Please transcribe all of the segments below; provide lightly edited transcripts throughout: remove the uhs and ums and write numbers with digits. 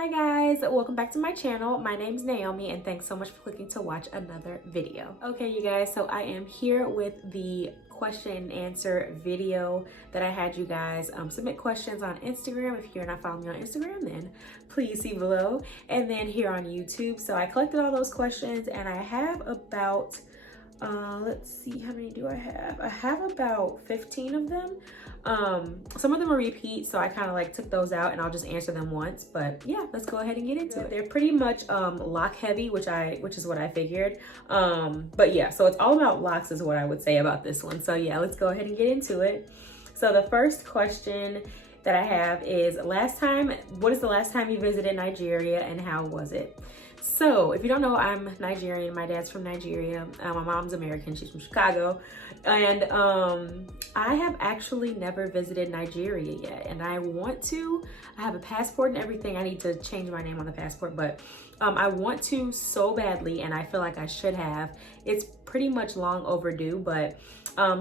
Hi guys, welcome back to my channel. My name's Naomi and thanks so much for clicking to watch another video. Okay you guys, so I am here with the question and answer video that I had you guys submit questions on Instagram. If you're not following me on Instagram, then please see below, and then here on YouTube. So I collected all those questions and I have about let's see, how many do I have? I have about 15 of them. Some of them are repeats, so I kind of like took those out and I'll just answer them once. But yeah, let's go ahead and get into it. They're pretty much lock heavy, which is what I figured. But yeah, so it's all about locks is what I would say about this one. So yeah, let's go ahead and get into it. So the first question that I have is, what is the last time you visited Nigeria and how was it? So if you don't know, I'm Nigerian. My dad's from Nigeria. My mom's American. She's from Chicago. And I have actually never visited Nigeria yet. And I want to. I have a passport and everything. I need to change my name on the passport. But I want to so badly. And I feel like I should have. It's pretty much long overdue. But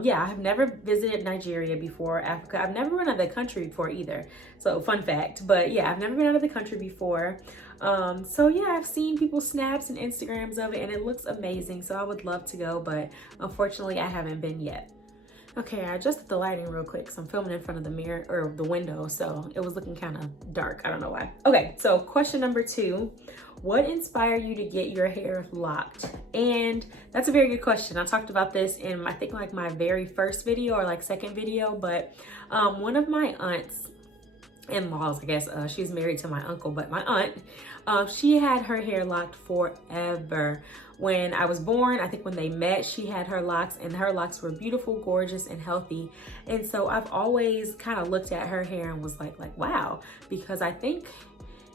yeah, I've never visited Nigeria before. Africa. I've never been out of the country before either. So fun fact. But yeah, I've never been out of the country before. So yeah, I've seen people's snaps and Instagrams of it and it looks amazing. So I would love to go, but unfortunately I haven't been yet. Okay, I adjusted the lighting real quick because I'm filming in front of the mirror or the window. So it was looking kind of dark. I don't know why. Okay, so question number 2. What inspired you to get your hair locked? And that's a very good question. I talked about this in I think like my very first video or like second video, but one of my aunts in-laws, I guess, she's married to my uncle, but my aunt, she had her hair locked forever. When I was born, I think when they met, she had her locks and her locks were beautiful, gorgeous, and healthy. And so I've always kind of looked at her hair and was like, wow, because I think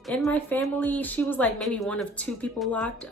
in my family, she was like maybe one of 2 people locked.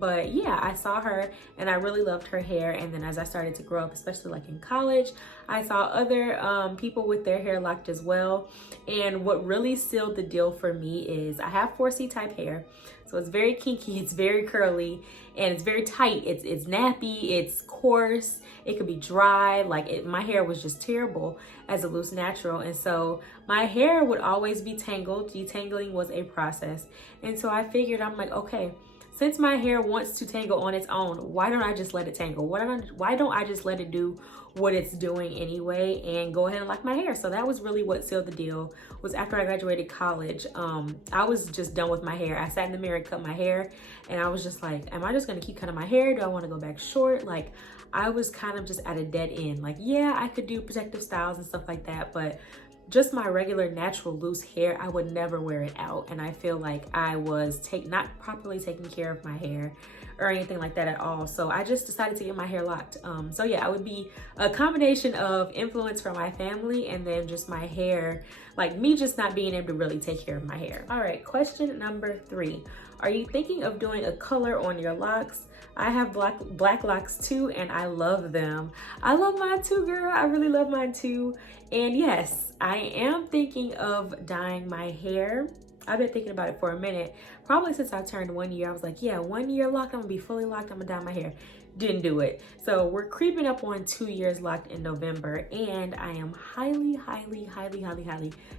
But yeah, I saw her and I really loved her hair. And then as I started to grow up, especially like in college, I saw other people with their hair locked as well. And what really sealed the deal for me is I have 4C type hair. So it's very kinky, it's very curly, and it's very tight. It's nappy, it's coarse, it could be dry. My hair was just terrible as a loose natural. And so my hair would always be tangled. Detangling was a process. And so I figured, I'm like, okay, since my hair wants to tangle on its own, why don't I just let it tangle? Why don't I just let it do what it's doing anyway and go ahead and lock my hair? So that was really what sealed the deal. Was after I graduated college, I was just done with my hair. I sat in the mirror and cut my hair and I was just like, am I just gonna keep cutting my hair? Do I wanna go back short? Like, I was kind of just at a dead end. Like, yeah, I could do protective styles and stuff like that, but just my regular natural loose hair, I would never wear it out. And I feel like I was not properly taking care of my hair or anything like that at all. So I just decided to get my hair locked. So yeah, it would be a combination of influence from my family and then just my hair, like me just not being able to really take care of my hair. All right, question number 3. Are you thinking of doing a color on your locks? I have black locks too, and I love them. I love mine too, girl. I really love mine too. And yes, I am thinking of dyeing my hair. I've been thinking about it for a minute. Probably since I turned 1 year, I was like, yeah, 1 year locked, I'm gonna be fully locked, I'm gonna dye my hair. Didn't do it. So we're creeping up on 2 years locked in November, and I am highly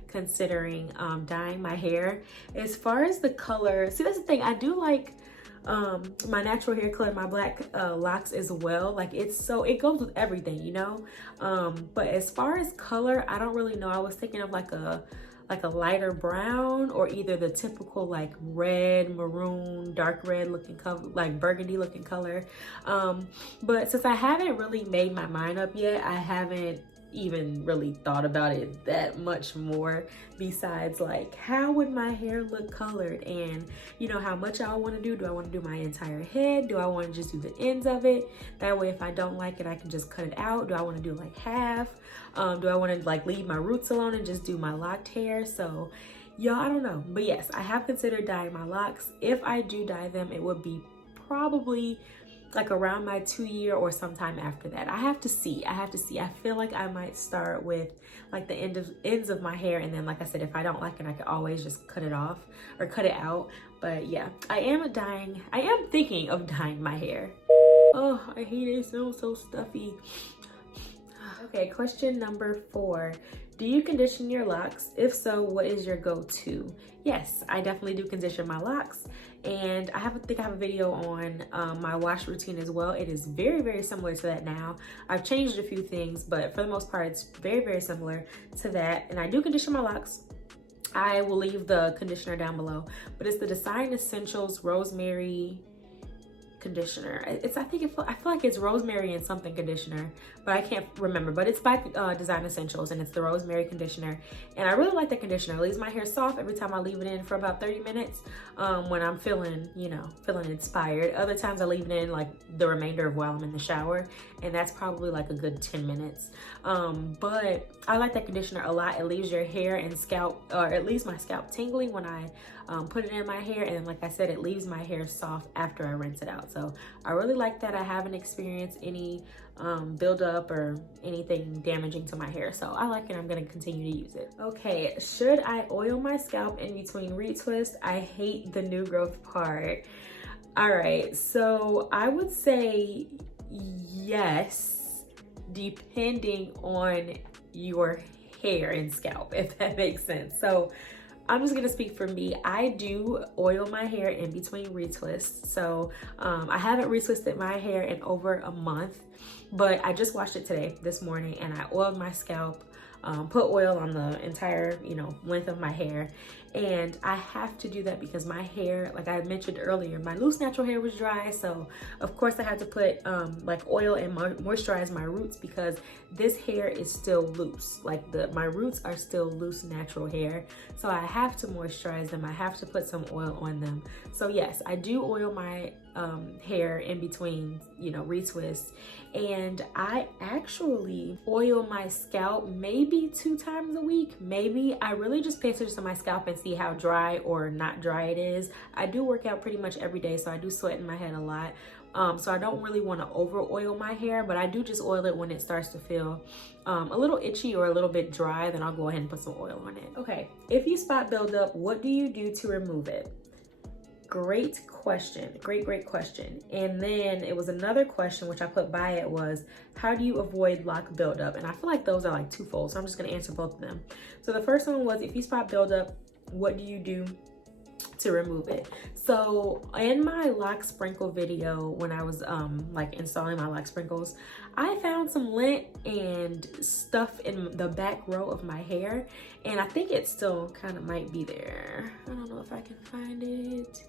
considering dyeing my hair. As far as the color, see, that's the thing, I do like my natural hair color, my black locks as well. Like it goes with everything, you know. But as far as color, I don't really know. I was thinking of like a lighter brown or either the typical like red, maroon, dark red looking color, like burgundy looking color. But since I haven't really made my mind up yet, I haven't even really thought about it that much more besides like how would my hair look colored, and you know how much I want to do. Do I want to do my entire head? Do I want to just do the ends of it? That way if I don't like it, I can just cut it out. Do I want to do like half? Do I want to like leave my roots alone and just do my locked hair? So y'all, I don't know, but yes, I have considered dyeing my locks. If I do dye them, it would be probably like around my 2 year or sometime after that. I have to see. I feel like I might start with like the ends of my hair, and then like I said, if I don't like it, I could always just cut it off or cut it out. But yeah, I am thinking of dyeing my hair. Oh, I hate it. It smells so stuffy. Okay, question number 4. Do you condition your locks? If so, what is your go-to? Yes, I definitely do condition my locks, and I think I have a video on my wash routine as well. It is very, very similar to that now. I've changed a few things, but for the most part, it's very, very similar to that. And I do condition my locks. I will leave the conditioner down below, but it's the Design Essentials Rosemary conditioner. I feel like it's rosemary and something conditioner, but I can't remember. But it's by Design Essentials, and it's the rosemary conditioner. And I really like that conditioner. It leaves my hair soft every time I leave it in for about 30 minutes when I'm feeling inspired. Other times I leave it in like the remainder of while I'm in the shower, and that's probably like a good 10 minutes. But I like that conditioner a lot. It leaves your hair and scalp, or it leaves my scalp tingling when I put it in my hair, and like I said, it leaves my hair soft after I rinse it out. So I really like that. I haven't experienced any buildup or anything damaging to my hair, so I like it. I'm going to continue to use it. Okay, should I oil my scalp in between retwists? I hate the new growth part. All right, so I would say yes, depending on your hair and scalp, if that makes sense. So I'm just gonna speak for me. I do oil my hair in between retwists. So I haven't retwisted my hair in over a month, but I just washed it this morning, and I oiled my scalp, put oil on the entire, length of my hair. And I have to do that because my hair, like I mentioned earlier, my loose natural hair was dry. So of course I had to put like oil and moisturize my roots, because this hair is still loose. Like my roots are still loose natural hair. So I have to moisturize them. I have to put some oil on them. So yes, I do oil my hair in between, retwists. And I actually oil my scalp maybe 2 times a week. Maybe I really just pay attention to my scalp and see how dry or not dry it is. I do work out pretty much every day, so I do sweat in my head a lot. So I don't really want to over oil my hair, but I do just oil it when it starts to feel a little itchy or a little bit dry. Then I'll go ahead and put some oil on it. Okay, if you spot buildup, what do you do to remove it? Great question. Great question. And then it was another question which I put by it was, how do you avoid lock buildup? And I feel like those are like twofold, so I'm just going to answer both of them. So the first one was, if you spot buildup, what do you do to remove it? So in my lock sprinkle video, when I was like installing my lock sprinkles, I found some lint and stuff in the back row of my hair, and I think it still kind of might be there. I don't know if I can find it.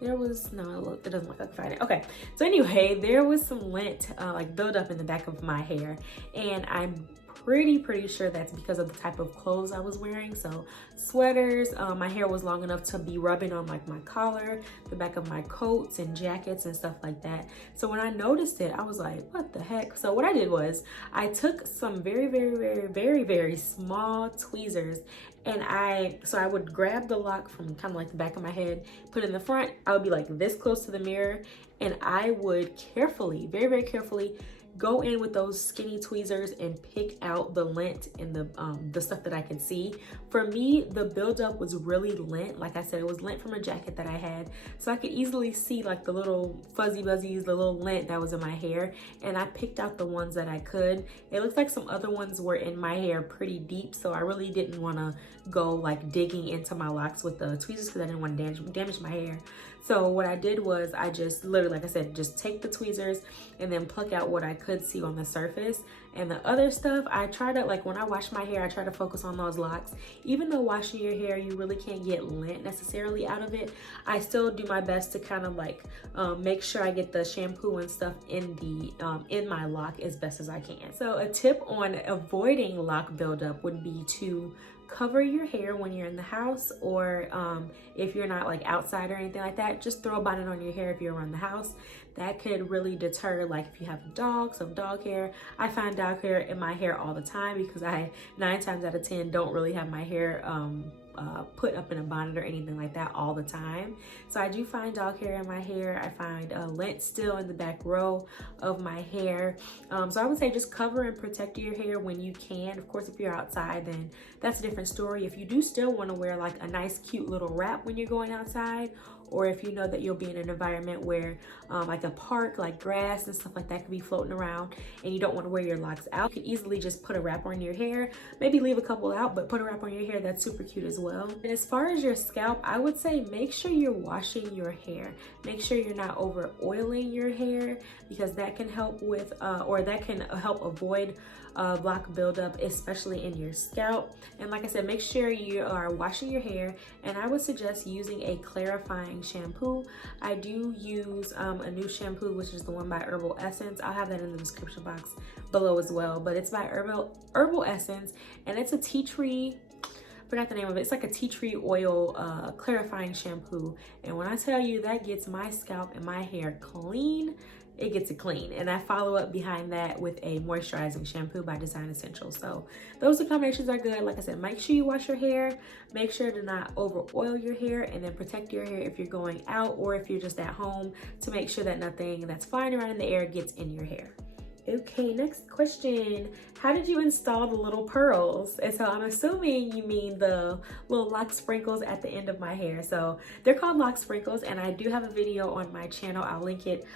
There was, no, look, it doesn't look like I can find it. Okay, so anyway, there was some lint like buildup in the back of my hair, and I'm pretty sure that's because of the type of clothes I was wearing. So sweaters, my hair was long enough to be rubbing on like my collar, the back of my coats and jackets and stuff like that. So when I noticed it, I was like, what the heck? So what I did was I took some very small tweezers, and I would grab the lock from kind of like the back of my head, put it in the front. I would be like this close to the mirror, and I would carefully, very carefully, go in with those skinny tweezers and pick out the lint and the stuff that I could see. For me, the buildup was really lint. Like I said, it was lint from a jacket that I had. So I could easily see like the little fuzzy buzzies, the little lint that was in my hair. And I picked out the ones that I could. It looks like some other ones were in my hair pretty deep. So I really didn't want to go like digging into my locks with the tweezers, because I didn't want to damage my hair. So what I did was I just literally, like I said, just take the tweezers and then pluck out what I could see on the surface. And the other stuff, I try to, like when I wash my hair, I try to focus on those locks. Even though washing your hair, you really can't get lint necessarily out of it, I still do my best to kind of like make sure I get the shampoo and stuff in my lock as best as I can. So a tip on avoiding lock buildup would be to cover your hair when you're in the house, or if you're not like outside or anything like that, just throw a bonnet on your hair if you're around the house. That could really deter, like if you have a dog, some dog hair. I find dog hair in my hair all the time, because I 9 times out of 10 don't really have my hair put up in a bonnet or anything like that all the time. So I do find dog hair in my hair. I find lint still in the back row of my hair. So I would say just cover and protect your hair when you can. Of course, if you're outside, then that's a different story. If you do still want to wear like a nice cute little wrap when you're going outside, or if you know that you'll be in an environment where like a park, like grass and stuff like that could be floating around and you don't want to wear your locks out, you can easily just put a wrap on your hair. Maybe leave a couple out, but put a wrap on your hair. That's super cute as well. And as far as your scalp, I would say make sure you're washing your hair. Make sure you're not over oiling your hair, because that can help with or that can help avoid block buildup, especially in your scalp. And like I said, make sure you are washing your hair, and I would suggest using a clarifying shampoo. I do use a new shampoo, which is the one by Herbal Essence. I'll have that in the description box below as well, but it's by Herbal Essence, and it's a tea tree, forgot the name of it. It's like a tea tree oil clarifying shampoo, and when I tell you that gets my scalp and my hair clean, it gets it clean. And I follow up behind that with a moisturizing shampoo by Design Essentials. So those two combinations are good. Like I said, make sure you wash your hair, make sure to not over oil your hair, and then protect your hair if you're going out or if you're just at home, to make sure that nothing that's flying around in the air gets in your hair. Okay, next question. How did you install the little pearls? And so I'm assuming you mean the little lock sprinkles at the end of my hair. So they're called lock sprinkles, and I do have a video on my channel. I'll link it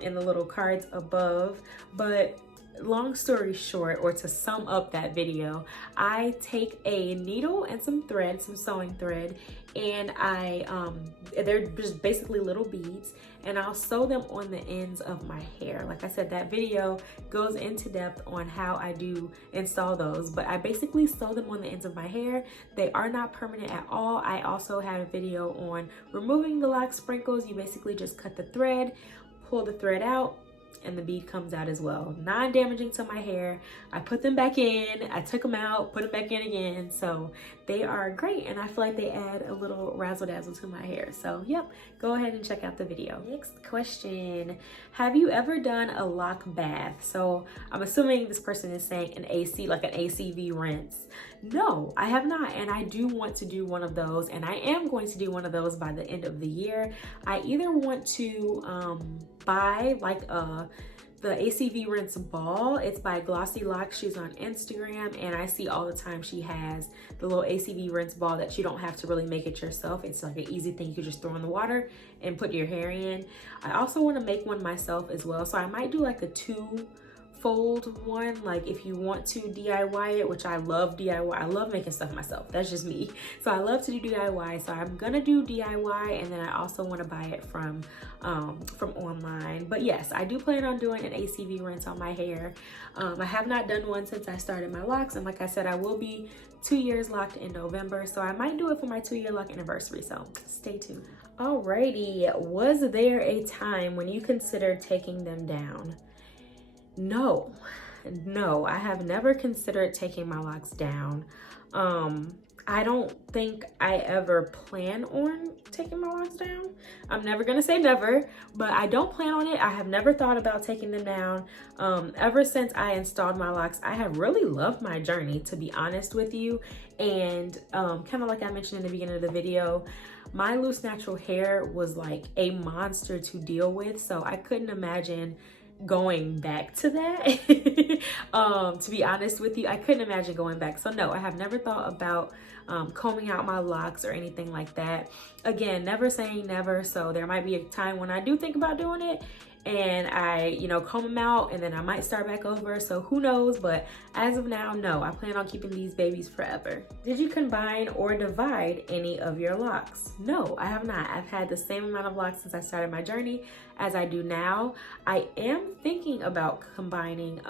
in the little cards above. But long story short, or to sum up that video, I take a needle and some thread, some sewing thread, and they're just basically little beads, and I'll sew them on the ends of my hair. Like I said, that video goes into depth on how I do install those, but I basically sew them on the ends of my hair. They are not permanent at all. I also have a video on removing the lock sprinkles. You basically just cut the thread, pull the thread out, and the bead comes out as well. Non-damaging to my hair. I put them back in, I took them out, put them back in again. So they are great, and I feel like they add a little razzle dazzle to my hair. So yep, go ahead and check out the video. Next question. Have you ever done a lock bath? So I'm assuming this person is saying an AC, like an ACV rinse. No, I have not, and I do want to do one of those, and I am going to do one of those by the end of the year. I either want to buy like the ACV rinse ball. It's by Glossy Locks. She's on Instagram, and I see all the time she has the little ACV rinse ball that you don't have to really make it yourself. It's like an easy thing you can just throw in the water and put your hair in. I also want to make one myself as well, so I might do like a two-fold one, like if you want to DIY it, which I love DIY. I love making stuff myself. That's just me. So I love to do DIY. So I'm gonna do DIY, and then I also want to buy it from online. But yes, I do plan on doing an ACV rinse on my hair. I have not done one since I started my locks, and like I said, I will be 2 years locked in November, so I might do it for my 2-year lock anniversary, so stay tuned. Alrighty, was there a time when you considered taking them down? No, I have never considered taking my locks down. I don't think I ever plan on taking my locks down. I'm never gonna say never, but I don't plan on it. I have never thought about taking them down. Ever since I installed my locks, I have really loved my journey, to be honest with you. And kind of like I mentioned in the beginning of the video, my loose natural hair was like a monster to deal with, so I couldn't imagine going back to that. To be honest with you, I couldn't imagine going back. So no, I have never thought about combing out my locks or anything like that. Again, never saying never. So there might be a time when I do think about doing it, and I, you know, comb them out, and then I might start back over. So who knows? But as of now, no, I plan on keeping these babies forever. Did you combine or divide any of your locks? No, I have not. I've had the same amount of locks since I started my journey as I do now. I am thinking about combining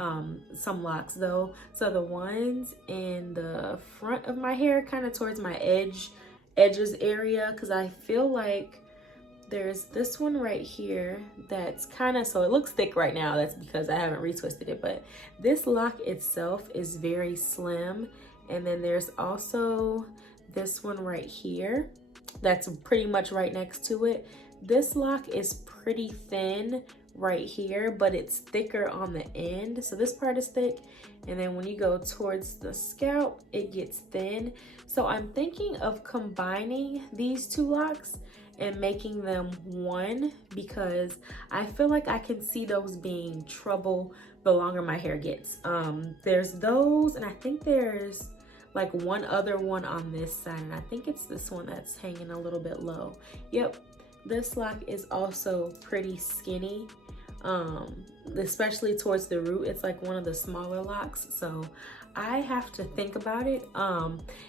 some locks though. So the ones in the front of my hair, kind of towards my edges area, because I feel like there's this one right here that's kind of, so it looks thick right now. That's because I haven't retwisted it, but this lock itself is very slim. And then there's also this one right here that's pretty much right next to it. This lock is pretty thin right here, but it's thicker on the end. So this part is thick, and then when you go towards the scalp, it gets thin. So I'm thinking of combining these two locks and making them one, because I feel like I can see those being trouble the longer my hair gets. There's those, and I think there's like one other one on this side, and I think it's this one that's hanging a little bit low. Yep, this lock is also pretty skinny, especially towards the root. It's like one of the smaller locks, so I have to think about it.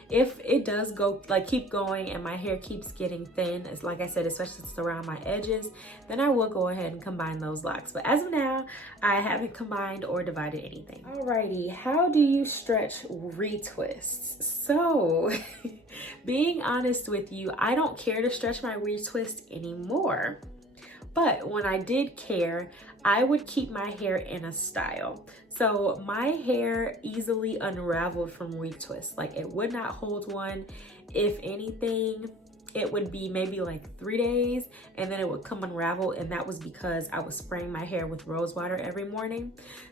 If it does go like keep going and my hair keeps getting thin, it's like I said, especially around my edges, then I will go ahead and combine those locks. But as of now, I haven't combined or divided anything. Alrighty, how do you stretch retwists? So being honest with you, I don't care to stretch my retwist anymore. But when I did care, I would keep my hair in a style. So my hair easily unraveled from retwist. Like, it would not hold one. If anything, it would be maybe like 3 days and then it would come unravel, and that was because I was spraying my hair with rose water every morning.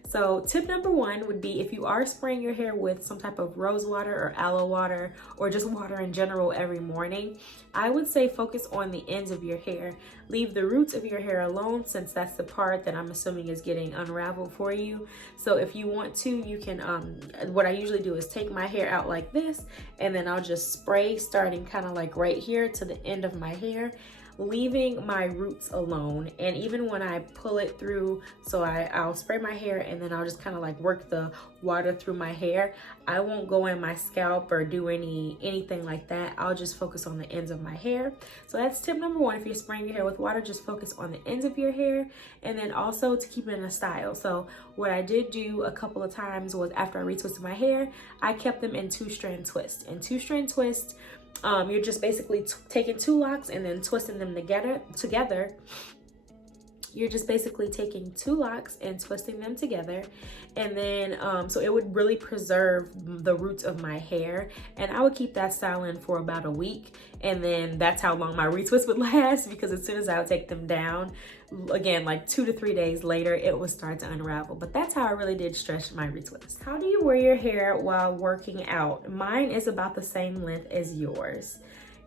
So tip number one would be, if you are spraying your hair with some type of rose water or aloe water or just water in general every morning, I would say focus on the ends of your hair. Leave the roots of your hair alone, since that's the part that I'm assuming is getting unraveled for you. So if you want to, you can, what I usually do is take my hair out like this, and then I'll just spray starting kind of like right here to the end of my hair, leaving my roots alone. And even when I pull it through, so I'll spray my hair and then I'll just kind of like work the water through my hair. I won't go in my scalp or do anything like that. I'll just focus on the ends of my hair. So that's tip number one. If you're spraying your hair with water, just focus on the ends of your hair, and then also to keep it in a style. So what I did do a couple of times was, after I retwisted my hair, I kept them in 2-strand twist. And 2-strand twist, you're just basically taking 2 locks and then twisting them together. You're just basically taking 2 locks and twisting them together, and then so it would really preserve the roots of my hair. And I would keep that style in for about a week, and then that's how long my retwist would last, because as soon as I would take them down, again, like 2 to 3 days later, it would start to unravel. But that's how I really did stretch my retwist. How do you wear your hair while working out? Mine is about the same length as yours.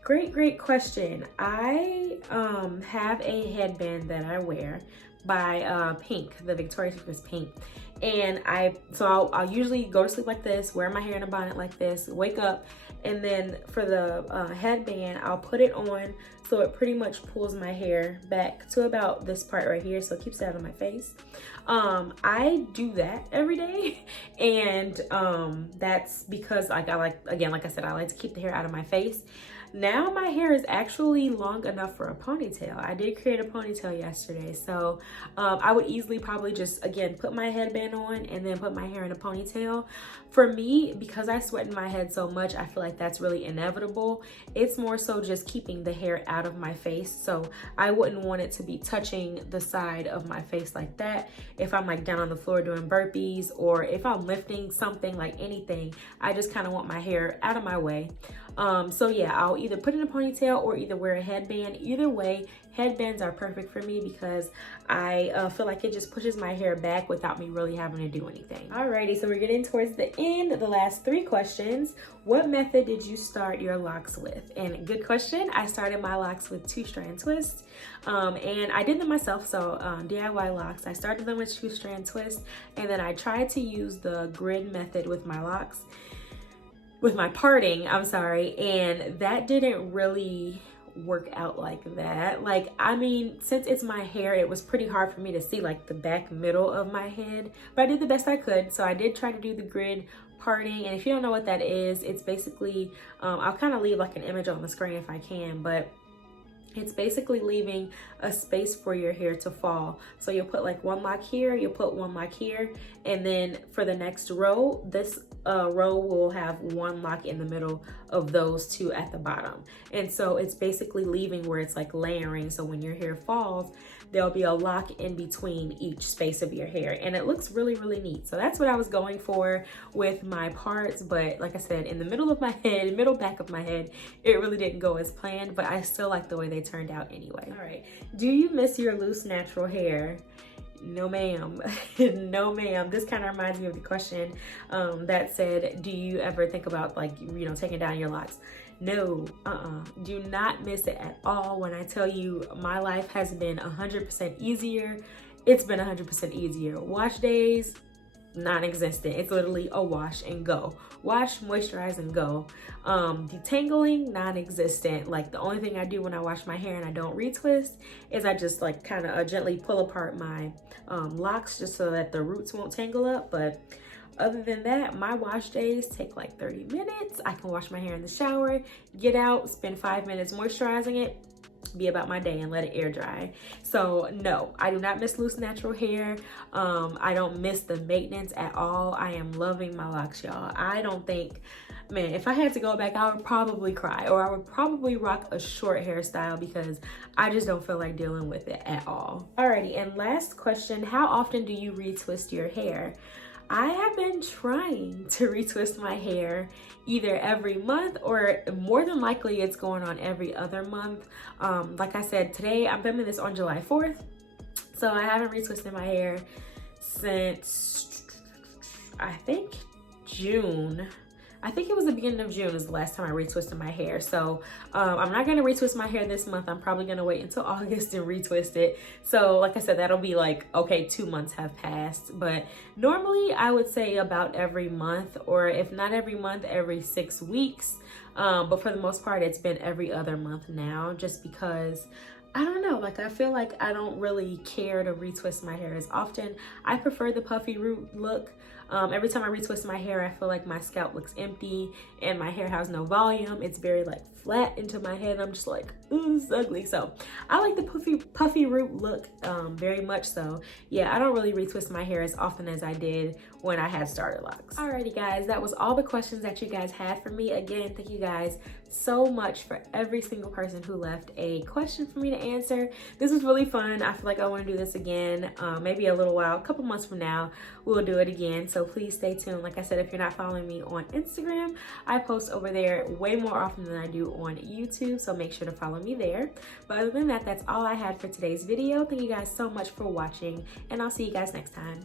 Great question. I have a headband that I wear by Pink, the Victoria's Secret Pink. And I'll usually go to sleep like this, wear my hair in a bonnet like this, wake up, and then for the headband, I'll put it on so it pretty much pulls my hair back to about this part right here, so it keeps it out of my face. I do that every day, and that's because like I said, I like to keep the hair out of my face. Now my hair is actually long enough for a ponytail. I did create a ponytail yesterday, so I would easily probably just, again, put my headband on and then put my hair in a ponytail. For me, because I sweat in my head so much, I feel like that's really inevitable. It's more so just keeping the hair out of my face, so I wouldn't want it to be touching the side of my face like that. If I'm like down on the floor doing burpees, or if I'm lifting something, like anything, I just kind of want my hair out of my way. So yeah, I'll either put in a ponytail or either wear a headband. Either way, headbands are perfect for me because I feel like it just pushes my hair back without me really having to do anything. Alrighty, so we're getting towards the end, the last 3 questions. What method did you start your locks with? And good question. I started my locks with 2-strand twists, and I did them myself. So DIY locks, I started them with 2-strand twists, and then I tried to use the grid method with my locks, with my parting, I'm sorry, and that didn't really work out like that. Like, I mean, since it's my hair, it was pretty hard for me to see like the back middle of my head, but I did the best I could. So I did try to do the grid parting, and if you don't know what that is, it's basically, I'll kind of leave like an image on the screen if I can, but it's basically leaving a space for your hair to fall. So you'll put like 1 lock here, you'll put 1 lock here, and then for the next row, this row will have 1 lock in the middle of those 2 at the bottom. And so it's basically leaving where it's like layering. So when your hair falls, there'll be a lock in between each space of your hair, and it looks really, really neat. So that's what I was going for with my parts, but like I said, in the middle of my head, middle back of my head, it really didn't go as planned, but I still like the way they turned out anyway. All right, do you miss your loose natural hair? No ma'am. No ma'am. This kind of reminds me of the question that said, do you ever think about, like, you know, taking down your locks? No, do not miss it at all. When I tell you my life has been 100% easier, it's been 100% easier. Wash days, non-existent. It's literally a wash and go. Wash, moisturize, and go. Detangling, non-existent. Like the only thing I do when I wash my hair and I don't retwist is I just like kind of gently pull apart my locks just so that the roots won't tangle up. But other than that, my wash days take like 30 minutes. I can wash my hair in the shower, get out, spend 5 minutes moisturizing it, be about my day and let it air dry. So no, I do not miss loose natural hair. I don't miss the maintenance at all. I am loving my locks, y'all. I don't think, man, if I had to go back, I would probably cry, or I would probably rock a short hairstyle because I just don't feel like dealing with it at all. Alrighty, and last question, how often do you retwist your hair? I have been trying to retwist my hair either every month, or more than likely it's going on every other month. Like I said, today I'm filming this on July 4th, so I haven't retwisted my hair since I think June. I think it was the beginning of June is the last time I retwisted my hair. So I'm not gonna retwist my hair this month. I'm probably gonna wait until August and retwist it. So like I said, that'll be like, okay, 2 months have passed. But normally I would say about every month, or if not every month, every 6 weeks. But for the most part, it's been every other month now, just because I don't know, like I feel like I don't really care to retwist my hair as often. I prefer the puffy root look. Every time I retwist my hair, I feel like my scalp looks empty and my hair has no volume. It's very like flat into my head. I'm just like, ooh, it's ugly. So I like the puffy root look very much so. Yeah, I don't really retwist my hair as often as I did when I had starter locks. Alrighty guys, that was all the questions that you guys had for me. Again, thank you guys so much for every single person who left a question for me to answer. This was really fun. I feel like I want to do this again, maybe a little while, a couple months from now, we'll do it again. So please stay tuned. Like I said, if you're not following me on Instagram, I post over there way more often than I do on YouTube, so make sure to follow me there. But other than that, that's all I had for today's video. Thank you guys so much for watching, and I'll see you guys next time.